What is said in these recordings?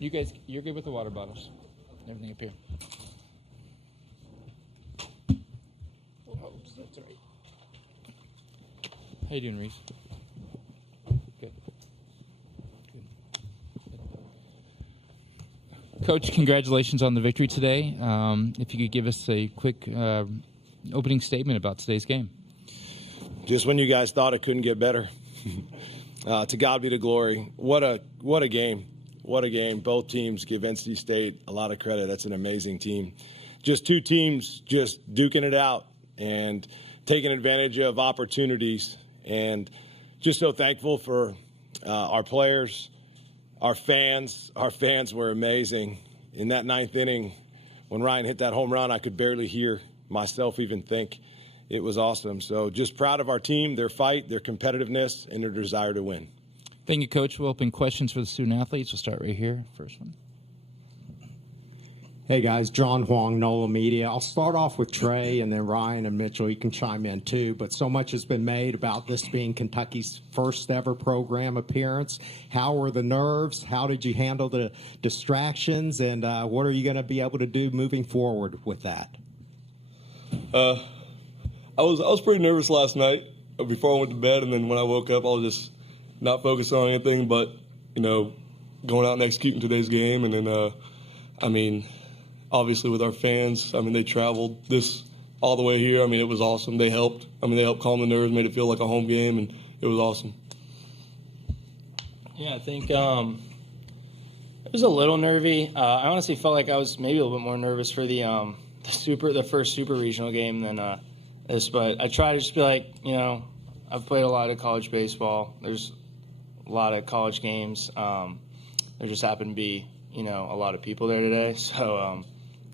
You guys, you're good with the water bottles. Everything up here. Oh, that's all right. How you doing, Reese? Good. Coach, congratulations on the victory today. If you could give us a quick opening statement about today's game. Just when you guys thought it couldn't get better. To God be the glory. What a game. What a game. Both teams give NC State a lot of credit. That's an amazing team. Just two teams just duking it out and taking advantage of opportunities. And just so thankful for our players, our fans. Our fans were amazing. In that ninth inning, when Ryan hit that home run, I could barely hear myself even think. It was awesome. So just proud of our team, their fight, their competitiveness, and their desire to win. Thank you, Coach. We'll open questions for the student athletes. We'll start right here. First one. Hey, guys. John Huang, NOLA Media. I'll start off with Trey, and then Ryan and Mitchell. You can chime in, too. But so much has been made about this being Kentucky's first-ever program appearance. How were the nerves? How did you handle the distractions? And what are you going to be able to do moving forward with that? I was pretty nervous last night before I went to bed, and then when I woke up, I was just not focused on anything but, going out and executing today's game. And then, obviously with our fans, they traveled this all the way here. It was awesome. They helped. They helped calm the nerves, made it feel like a home game, and it was awesome. Yeah, I think it was a little nervy. I honestly felt like I was maybe a little bit more nervous for the first super regional game than this, but I try to just be like, I've played a lot of college baseball. There's a lot of college games. There just happened to be, a lot of people there today, so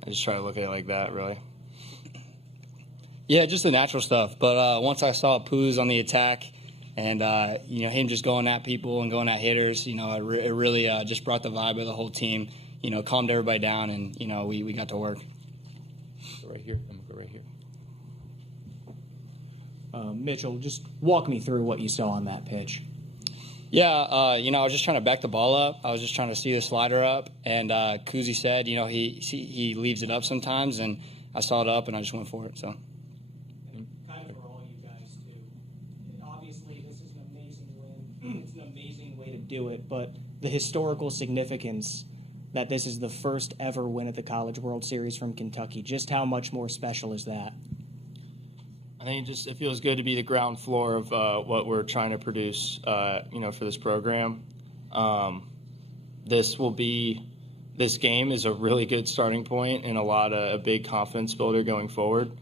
I just try to look at it like that, really. Yeah, just the natural stuff. But once I saw Poos on the attack and, him just going at people and going at hitters, it really just brought the vibe of the whole team, calmed everybody down, and, we got to work. Go right here. I'm going to go right here. Mitchell, just walk me through what you saw on that pitch. Yeah, I was just trying to back the ball up. I was just trying to see the slider up. And Kuzi said, he leaves it up sometimes, and I saw it up, and I just went for it. So. Kind of for all you guys, too. Obviously, this is an amazing win. It's an amazing way to do it. But the historical significance that this is the first ever win at the College World Series from Kentucky, just how much more special is that? I think it feels good to be the ground floor of what we're trying to produce, for this program. This game is a really good starting point and a big confidence builder going forward.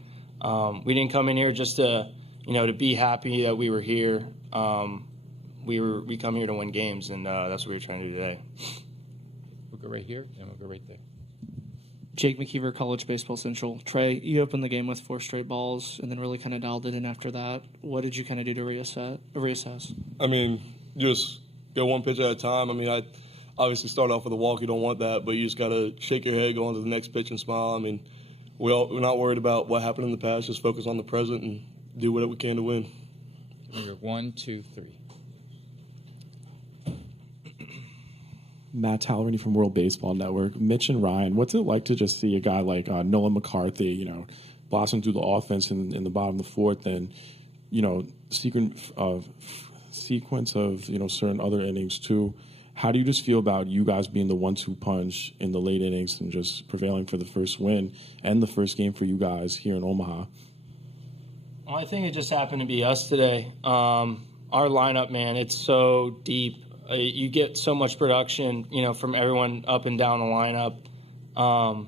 We didn't come in here just to be happy that we were here. We come here to win games, and that's what we were trying to do today. We'll go right here, and we'll go right there. Jake McKeever, College Baseball Central. Trey, you opened the game with 4 straight balls and then really kind of dialed it in after that. What did you kind of do to reassess? Just go one pitch at a time. I obviously start off with a walk. You don't want that, but you just got to shake your head, go on to the next pitch and smile. We're not worried about what happened in the past. Just focus on the present and do whatever we can to win. 1, 2, 3. Matt Tallerini from World Baseball Network. Mitch and Ryan, what's it like to just see a guy like Nolan McCarthy, blossom through the offense in the bottom of the fourth, and sequence of certain other innings too? How do you just feel about you guys being the 1-2 punch in the late innings and just prevailing for the first win and the first game for you guys here in Omaha? Well, I think it just happened to be us today. Our lineup, man, it's so deep. You get so much production, from everyone up and down the lineup. I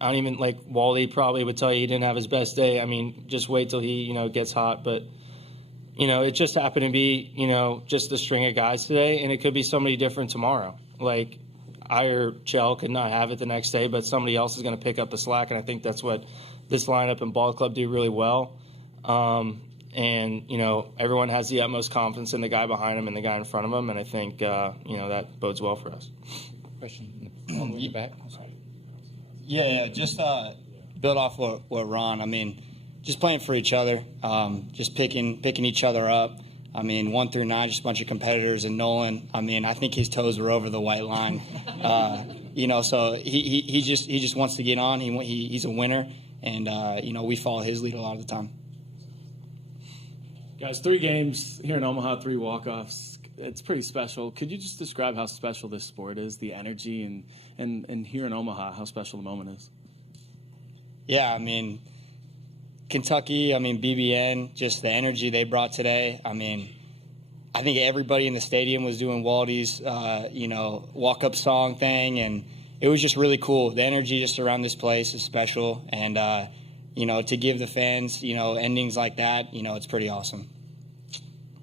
don't even Wally probably would tell you he didn't have his best day. Just wait till he, gets hot. But, it just happened to be, just a string of guys today, and it could be somebody different tomorrow. I or Chell could not have it the next day, but somebody else is going to pick up the slack, and I think that's what this lineup and ball club do really well. And, everyone has the utmost confidence in the guy behind him and the guy in front of him, and I think, that bodes well for us. Question all the way back. Yeah, just build off what Ron, just playing for each other, just picking each other up. I mean, 1 through 9, just a bunch of competitors. And Nolan, I mean, I think his toes were over the white line. So he just wants to get on. He's a winner, and we follow his lead a lot of the time. Guys, 3 games here in Omaha, 3 walk-offs. It's pretty special. Could you just describe how special this sport is, the energy, and here in Omaha, how special the moment is? Yeah, I mean, Kentucky, BBN, just the energy they brought today. I mean, I think everybody in the stadium was doing Waldy's, walk-up song thing, and it was just really cool. The energy just around this place is special, and, to give the fans, endings like that, it's pretty awesome.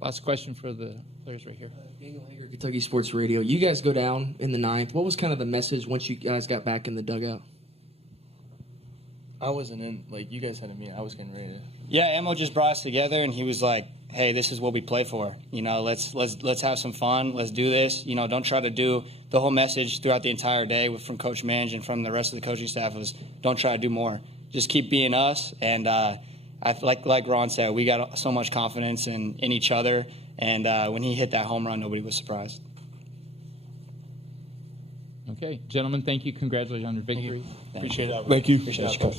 Last question for the players right here. Daniel Hager, Kentucky Sports Radio. You guys go down in the 9th. What was kind of the message once you guys got back in the dugout? I wasn't in. You guys had a meeting. I was getting ready. Yeah, Emo just brought us together, and he was like, "Hey, this is what we play for. Let's have some fun. Let's do this. Don't try to do." The whole message throughout the entire day from Coach Mange and from the rest of the coaching staff was, "Don't try to do more. Just keep being us." And like Ron said, we got so much confidence in each other. And when he hit that home run, nobody was surprised. Okay, gentlemen, thank you. Congratulations on your victory. Appreciate it. Thank you. Appreciate you.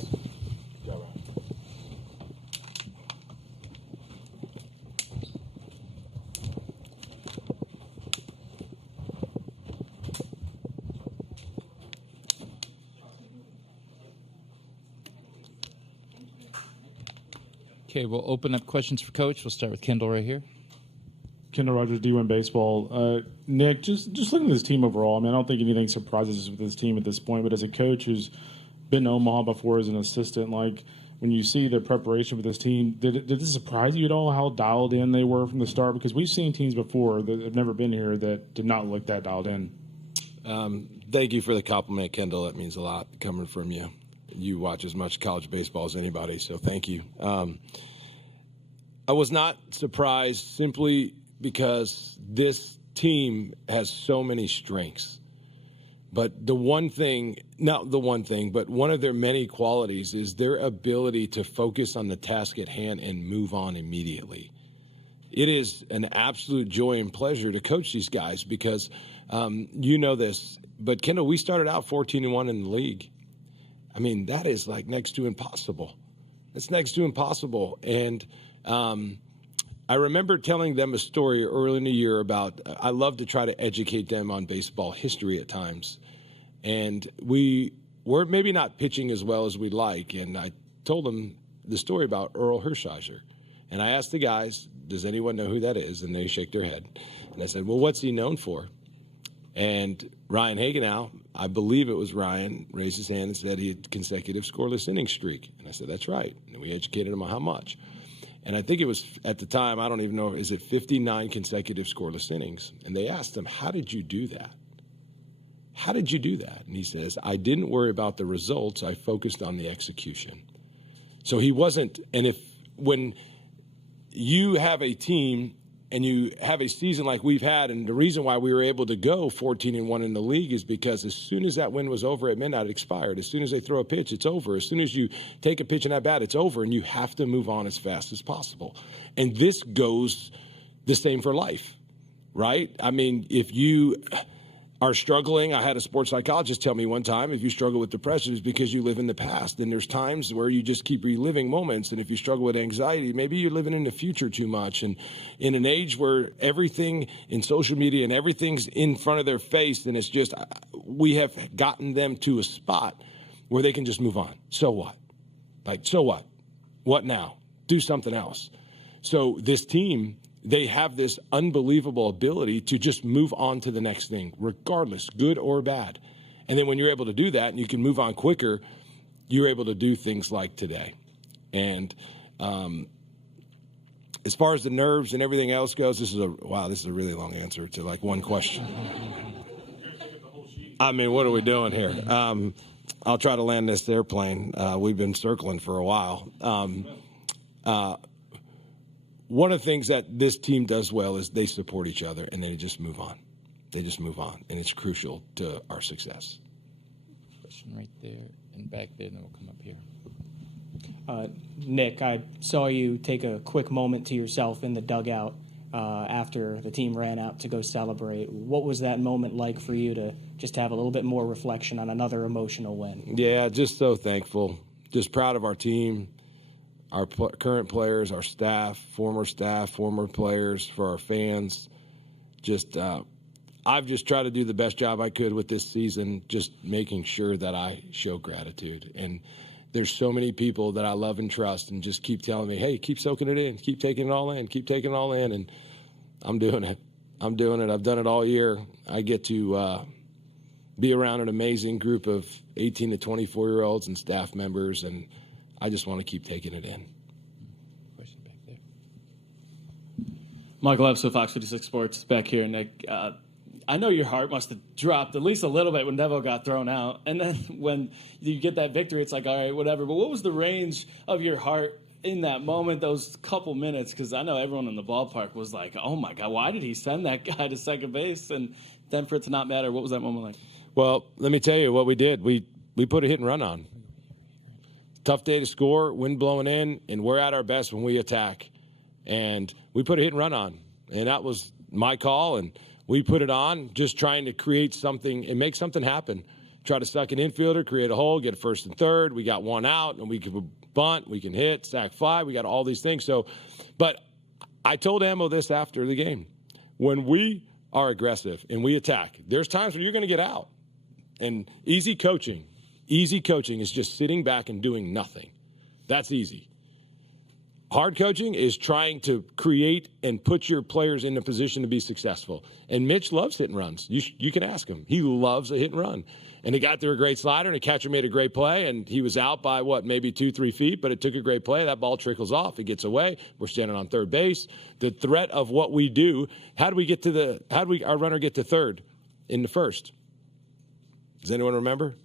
Okay, we'll open up questions for Coach. We'll start with Kendall right here. Kendall Rogers, D1 Baseball. Nick, just looking at this team overall, I don't think anything surprises us with this team at this point, but as a coach who's been to Omaha before as an assistant, when you see their preparation with this team, did this surprise you at all how dialed in they were from the start? Because we've seen teams before that have never been here that did not look that dialed in. Thank you for the compliment, Kendall. That means a lot coming from you. You watch as much college baseball as anybody, so thank you. I was not surprised simply because this team has so many strengths. But one of their many qualities is their ability to focus on the task at hand and move on immediately. It is an absolute joy and pleasure to coach these guys because you know this. But, Kendall, we started out 14-1 in the league. That is next to impossible. It's next to impossible. And I remember telling them a story early in the year about I love to try to educate them on baseball history at times. And we were maybe not pitching as well as we'd like. And I told them the story about Earl Hershiser. And I asked the guys, does anyone know who that is? And they shake their head. And I said, well, what's he known for? And Ryan Hagenow, I believe it was Ryan, raised his hand and said he had consecutive scoreless inning streak. And I said, that's right. And we educated him on how much. And I think it was, at the time, I don't even know, is it 59 consecutive scoreless innings? And they asked him, how did you do that? How did you do that? And he says, I didn't worry about the results. I focused on the execution. So he wasn't, and when you have a team and you have a season like we've had, and the reason why we were able to go 14-1 in the league is because as soon as that win was over at midnight, it expired. As soon as they throw a pitch, it's over. As soon as you take a pitch in at bat, it's over, and you have to move on as fast as possible. And this goes the same for life, right? If you are struggling, I had a sports psychologist tell me one time, if you struggle with depression, it's because you live in the past. And there's times where you just keep reliving moments. And if you struggle with anxiety, maybe you're living in the future too much. And in an age where everything in social media and everything's in front of their face, and it's just, we have gotten them to a spot where they can just move on. So what? So what? What now? Do something else. So this team, they have this unbelievable ability to just move on to the next thing, regardless, good or bad. And then when you're able to do that and you can move on quicker, you're able to do things like today. And as far as the nerves and everything else goes, this is a really long answer to one question. What are we doing here? I'll try to land this airplane. We've been circling for a while. One of the things that this team does well is they support each other and they just move on. They just move on, and it's crucial to our success. Question right there and back there, and then we'll come up here. Nick, I saw you take a quick moment to yourself in the dugout. after the team ran out to go celebrate. What was that moment like for you to just have a little bit more reflection on another emotional win? Yeah, just so thankful. Just proud of our team, our current players, our staff, former players, for our fans. I've just tried to do the best job I could with this season, just making sure that I show gratitude. And there's so many people that I love and trust and just keep telling me, hey, keep soaking it in, keep taking it all in, keep taking it all in. And I'm doing it. I've done it all year. I get to be around an amazing group of 18 to 24-year-olds and staff members, and I just want to keep taking it in. Question back there. Michael Epps with Fox 56 Sports back here, Nick. I know your heart must have dropped at least a little bit when Devo got thrown out. And then when you get that victory, it's like, all right, whatever. But what was the range of your heart in that moment, those couple minutes? Because I know everyone in the ballpark was like, oh, my God, why did he send that guy to second base? And then for it to not matter, what was that moment like? Well, let me tell you what we did. We put a hit and run on. Tough day to score, wind blowing in, and we're at our best when we attack. And we put a hit and run on. And that was my call, and we put it on, just trying to create something and make something happen. Try to suck an infielder, create a hole, get a first and third. We got one out, and we can bunt, we can hit, sack fly. We got all these things. But I told Ammo this after the game. When we are aggressive and we attack, there's times when you're going to get out. And easy coaching is just sitting back and doing nothing. That's easy. Hard coaching is trying to create and put your players in a position to be successful. And Mitch loves hit and runs. You can ask him. He loves a hit and run. And he got through a great slider, and the catcher made a great play, and he was out by, maybe 2-3 feet, but it took a great play. That ball trickles off. It gets away. We're standing on third base. The threat of what we do, how do our runner get to third in the first? Does anyone remember?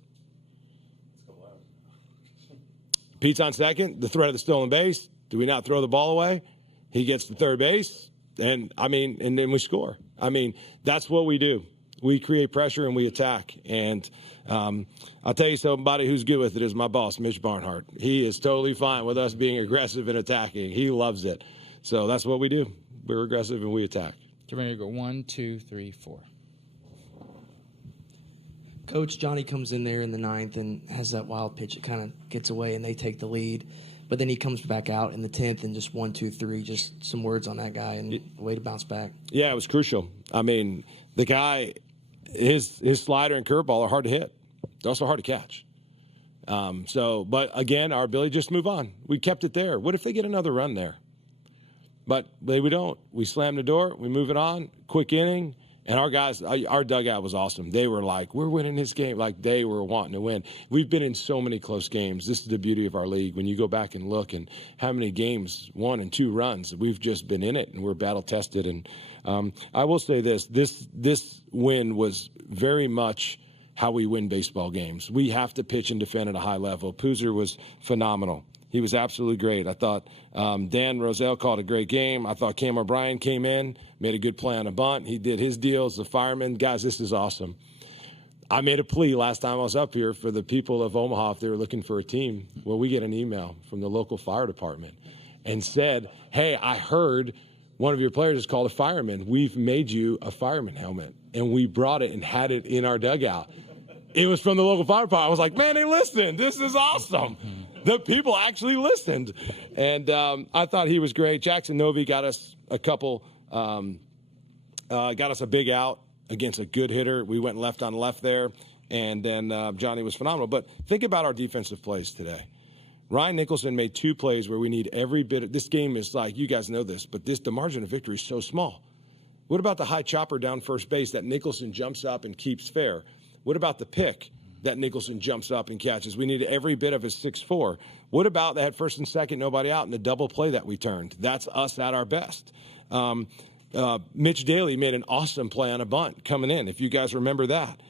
Pete's on second, the threat of the stolen base. Do we not throw the ball away? He gets to third base, and then we score. That's what we do. We create pressure and we attack. And I'll tell you somebody who's good with it is my boss, Mitch Barnhart. He is totally fine with us being aggressive and attacking. He loves it. So that's what we do. We're aggressive and we attack. Get ready to go 1, 2, 3, 4. Coach, Johnny comes in there in the 9th and has that wild pitch. It kind of gets away, and they take the lead. But then he comes back out in the 10th and just 1, 2, 3, just some words on that guy and a way to bounce back. Yeah, it was crucial. The guy, his slider and curveball are hard to hit. They're also hard to catch. But again, our ability to just move on. We kept it there. What if they get another run there? But we don't. We slam the door. We move it on. Quick inning. And our guys, our dugout was awesome. They were like, we're winning this game. Like, they were wanting to win. We've been in so many close games. This is the beauty of our league. When you go back and look and how many games, 1 and 2 runs, we've just been in it, and we're battle-tested. And I will say this win was very much how we win baseball games. We have to pitch and defend at a high level. Poozer was phenomenal. He was absolutely great. I thought Dan Roselle called a great game. I thought Cam O'Brien came in, made a good play on a bunt. He did his deals. The fireman, guys, this is awesome. I made a plea last time I was up here for the people of Omaha if they were looking for a team. Well, we get an email from the local fire department and said, hey, I heard one of your players is called a fireman. We've made you a fireman helmet. And we brought it and had it in our dugout. It was from the local fire department. I was like, man, they listened. This is awesome. The people actually listened. And I thought he was great. Jackson Novi got us a couple, got us a big out against a good hitter. We went left on left there. And then Johnny was phenomenal. But think about our defensive plays today. Ryan Nicholson made 2 plays where we need every bit of this game is like, you guys know this, but the margin of victory is so small. What about the high chopper down first base that Nicholson jumps up and keeps fair? What about the pick that Nicholson jumps up and catches? We need every bit of his 6'4". What about that first and second, nobody out, and the double play that we turned? That's us at our best. Mitch Daly made an awesome play on a bunt coming in, if you guys remember that.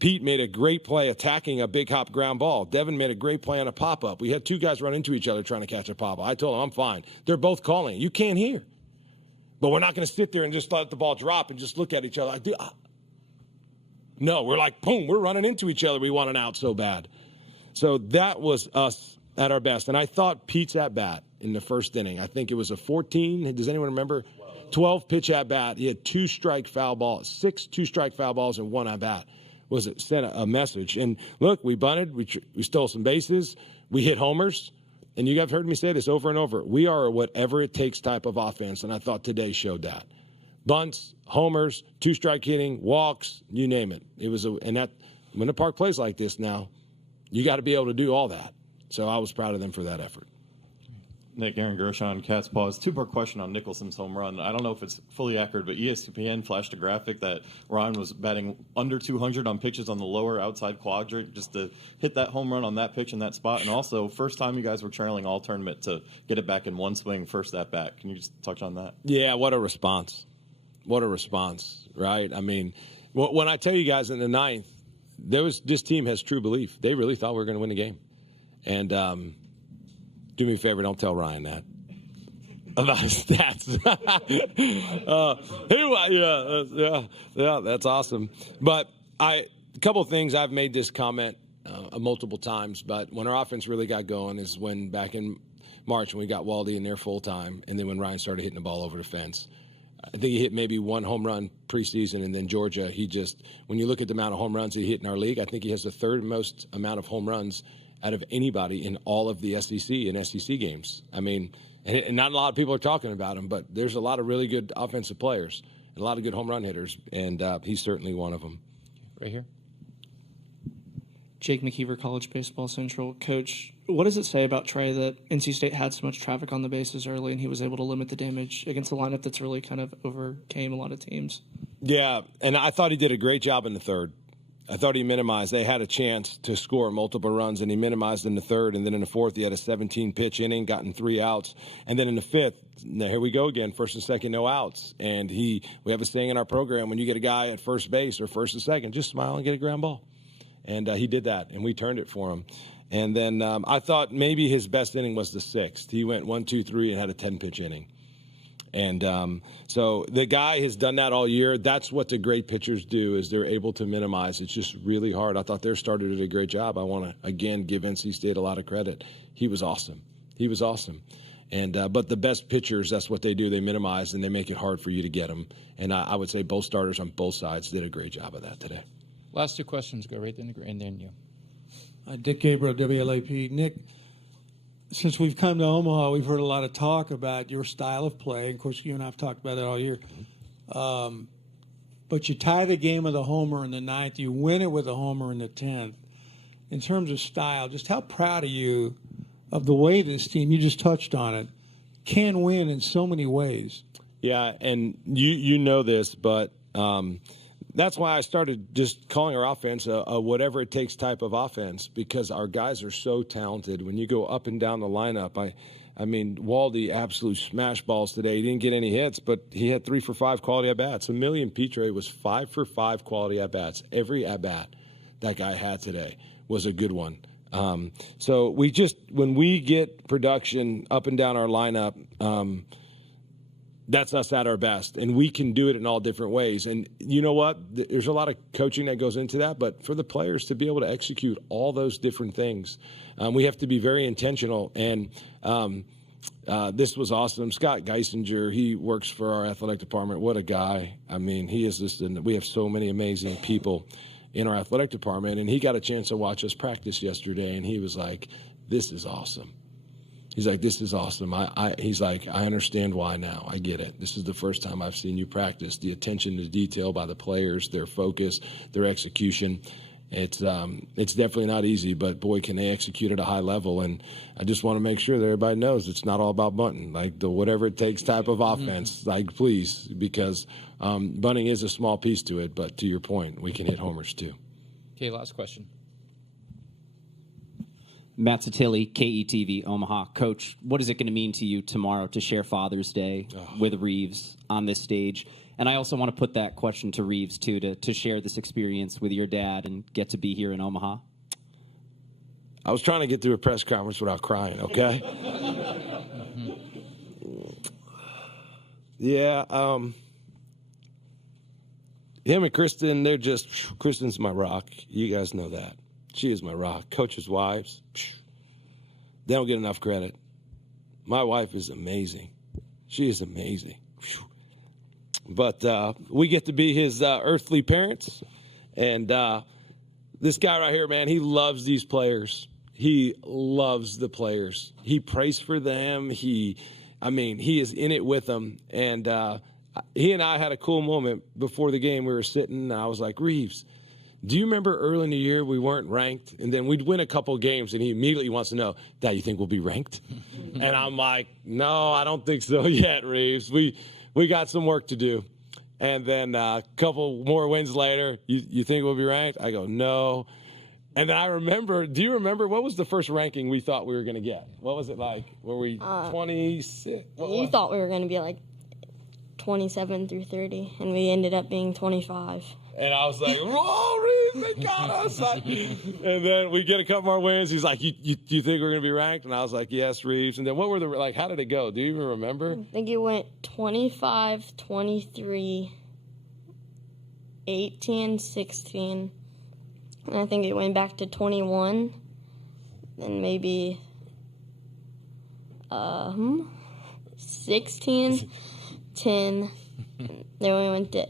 Pete made a great play attacking a big hop ground ball. Devin made a great play on a pop-up. We had 2 guys run into each other trying to catch a pop-up. I told them, I'm fine. They're both calling. You can't hear. But we're not going to sit there and just let the ball drop and just look at each other. No, we're like, boom, we're running into each other. We want an out so bad. So that was us at our best. And I thought Pete's at bat in the first inning, I think it was a 14. Does anyone remember? 12 pitch at bat. He had 2 strike foul balls, 6 2-strike foul balls, and 1 at bat. Was it sent a message? And look, we bunted, we stole some bases, we hit homers, and you guys have heard me say this over and over. We are a whatever it takes type of offense, and I thought today showed that. Bunts, homers, 2-strike hitting, walks, you name it. It was and that when the park plays like this now, you got to be able to do all that. So I was proud of them for that effort. Nick, Aaron Gershon, Cat's Paws. 2-part question on Nicholson's home run. I don't know if it's fully accurate, but ESPN flashed a graphic that Ryan was batting under 200 on pitches on the lower outside quadrant just to hit that home run on that pitch in that spot. And also, first time you guys were trailing all tournament to get it back in one swing, first at bat. Can you just touch on that? Yeah, what a response. What a response, right? I mean, when I tell you guys in the 9th, this team has true belief. They really thought we were going to win the game. And do me a favor, don't tell Ryan that about his stats. Yeah, that's awesome. But a couple of things, I've made this comment multiple times, but when our offense really got going is when back in March when we got Waldy in there full time, and then when Ryan started hitting the ball over the fence. I think he hit maybe 1 home run preseason, and then Georgia, when you look at the amount of home runs he hit in our league, I think he has the 3rd most amount of home runs out of anybody in all of the SEC and SEC games. I mean, and not a lot of people are talking about him, but there's a lot of really good offensive players and a lot of good home run hitters, and he's certainly one of them. Right here. Jake McKeever, College Baseball Central. Coach, what does it say about Trey that NC State had so much traffic on the bases early and he was able to limit the damage against a lineup that's really kind of overcame a lot of teams? Yeah, and I thought he did a great job in the 3rd. I thought he minimized. They had a chance to score multiple runs, and he minimized in the 3rd. And then in the 4th, he had a 17-pitch inning, gotten 3 outs. And then in the 5th, now here we go again, 1st and 2nd, no outs. And we have a saying in our program, when you get a guy at first base or 1st and 2nd, just smile and get a ground ball. And he did that, and we turned it for him. And then I thought maybe his best inning was the 6th. He went 1, 2, 3 and had a 10-pitch inning. And so the guy has done that all year. That's what the great pitchers do, is they're able to minimize. It's just really hard. I thought their starter did a great job. I want to, again, give NC State a lot of credit. He was awesome. He was awesome. And but the best pitchers, that's what they do. They minimize, and they make it hard for you to get them. And I would say both starters on both sides did a great job of that today. Last 2 questions go right in the and then you. Dick Gabriel, WLAP. Nick, since we've come to Omaha, we've heard a lot of talk about your style of play. Of course, you and I have talked about that all year. But you tie the game with a homer in the 9th. You win it with a homer in the 10th. In terms of style, just how proud are you of the way this team, you just touched on it, can win in so many ways? Yeah, and you know this, but that's why I started just calling our offense a whatever it takes type of offense, because our guys are so talented. When you go up and down the lineup, I mean, Waldy absolute smash balls today. He didn't get any hits, but he had 3 for 5 quality at bats. Emilian Petre was 5 for 5 quality at bats. Every at bat that guy had today was a good one. So when we get production up and down our lineup, that's us at our best, and we can do it in all different ways. And you know what? There's a lot of coaching that goes into that, but for the players to be able to execute all those different things, we have to be very intentional. And this was awesome. Scott Geisinger, he works for our athletic department. What a guy. I mean, he is just we have so many amazing people in our athletic department, and he got a chance to watch us practice yesterday, and he was like, this is awesome. He's like, this is awesome. He's like, I understand why now. I get it. This is the first time I've seen you practice. The attention to detail by the players, their focus, their execution. It's definitely not easy, but boy, can they execute at a high level. And I just want to make sure that everybody knows it's not all about bunting, like the whatever it takes type of offense. Like, please, because bunting is a small piece to it. But to your point, we can hit homers too. Okay, last question. Matt Satilli, KETV, Omaha. Coach, what is it going to mean to you tomorrow to share Father's Day with Reeves on this stage? And I also want to put that question to Reeves, too, to share this experience with your dad and get to be here in Omaha. I was trying to get through a press conference without crying, okay? Yeah, him and Kristen, Kristen's my rock. You guys know that. She is my rock. Coaches' wives, they don't get enough credit. My wife is amazing. She is amazing. But we get to be his earthly parents. And this guy right here, man, he loves these players. He loves the players. He prays for them. He is in it with them. And he and I had a cool moment before the game. We were sitting, and I was like, Reeves, do you remember early in the year we weren't ranked? And then we'd win a couple games, and he immediately wants to know, Dad, you think we'll be ranked? And I'm like, no, I don't think so yet, Reeves. We got some work to do. And then a couple more wins later, you think we'll be ranked? I go, no. And then I remember, do you remember, what was the first ranking we thought we were going to get? What was it like? Were we 26? You thought we were going to be like 27 through 30, and we ended up being 25. And I was like, whoa, Reeves, they got us. And then we get a couple more wins. He's like, you think we're going to be ranked? And I was like, yes, Reeves. And then what were how did it go? Do you even remember? I think it went 25, 23, 18, 16. And I think it went back to 21. Then maybe 16, 10. Then we went to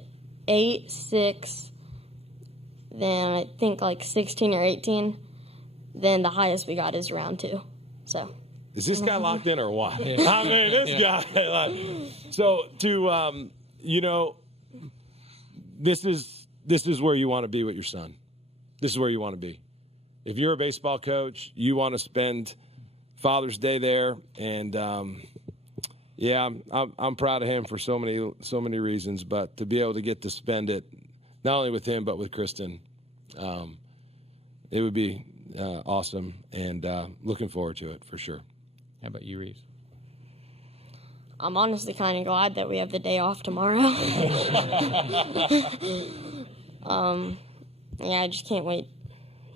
8, 6, then I think like 16 or 18. Then the highest we got is round 2. So is this guy locked in or what? I mean, this guy. So this is where you want to be with your son. This is where you want to be. If you're a baseball coach, you want to spend Father's Day there, and I'm proud of him for so many reasons. But to be able to get to spend it, not only with him but with Kristen, it would be awesome, and looking forward to it for sure. How about you, Reeves? I'm honestly kind of glad that we have the day off tomorrow. I just can't wait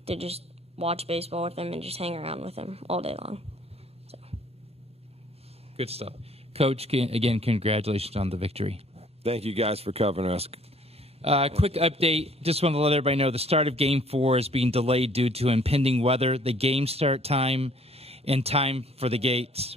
to just watch baseball with him and just hang around with him all day long. So. Good stuff. Coach, again, congratulations on the victory. Thank you guys for covering us. Quick update. Just want to let everybody know the start of Game 4 is being delayed due to impending weather. The game start time and time for the gates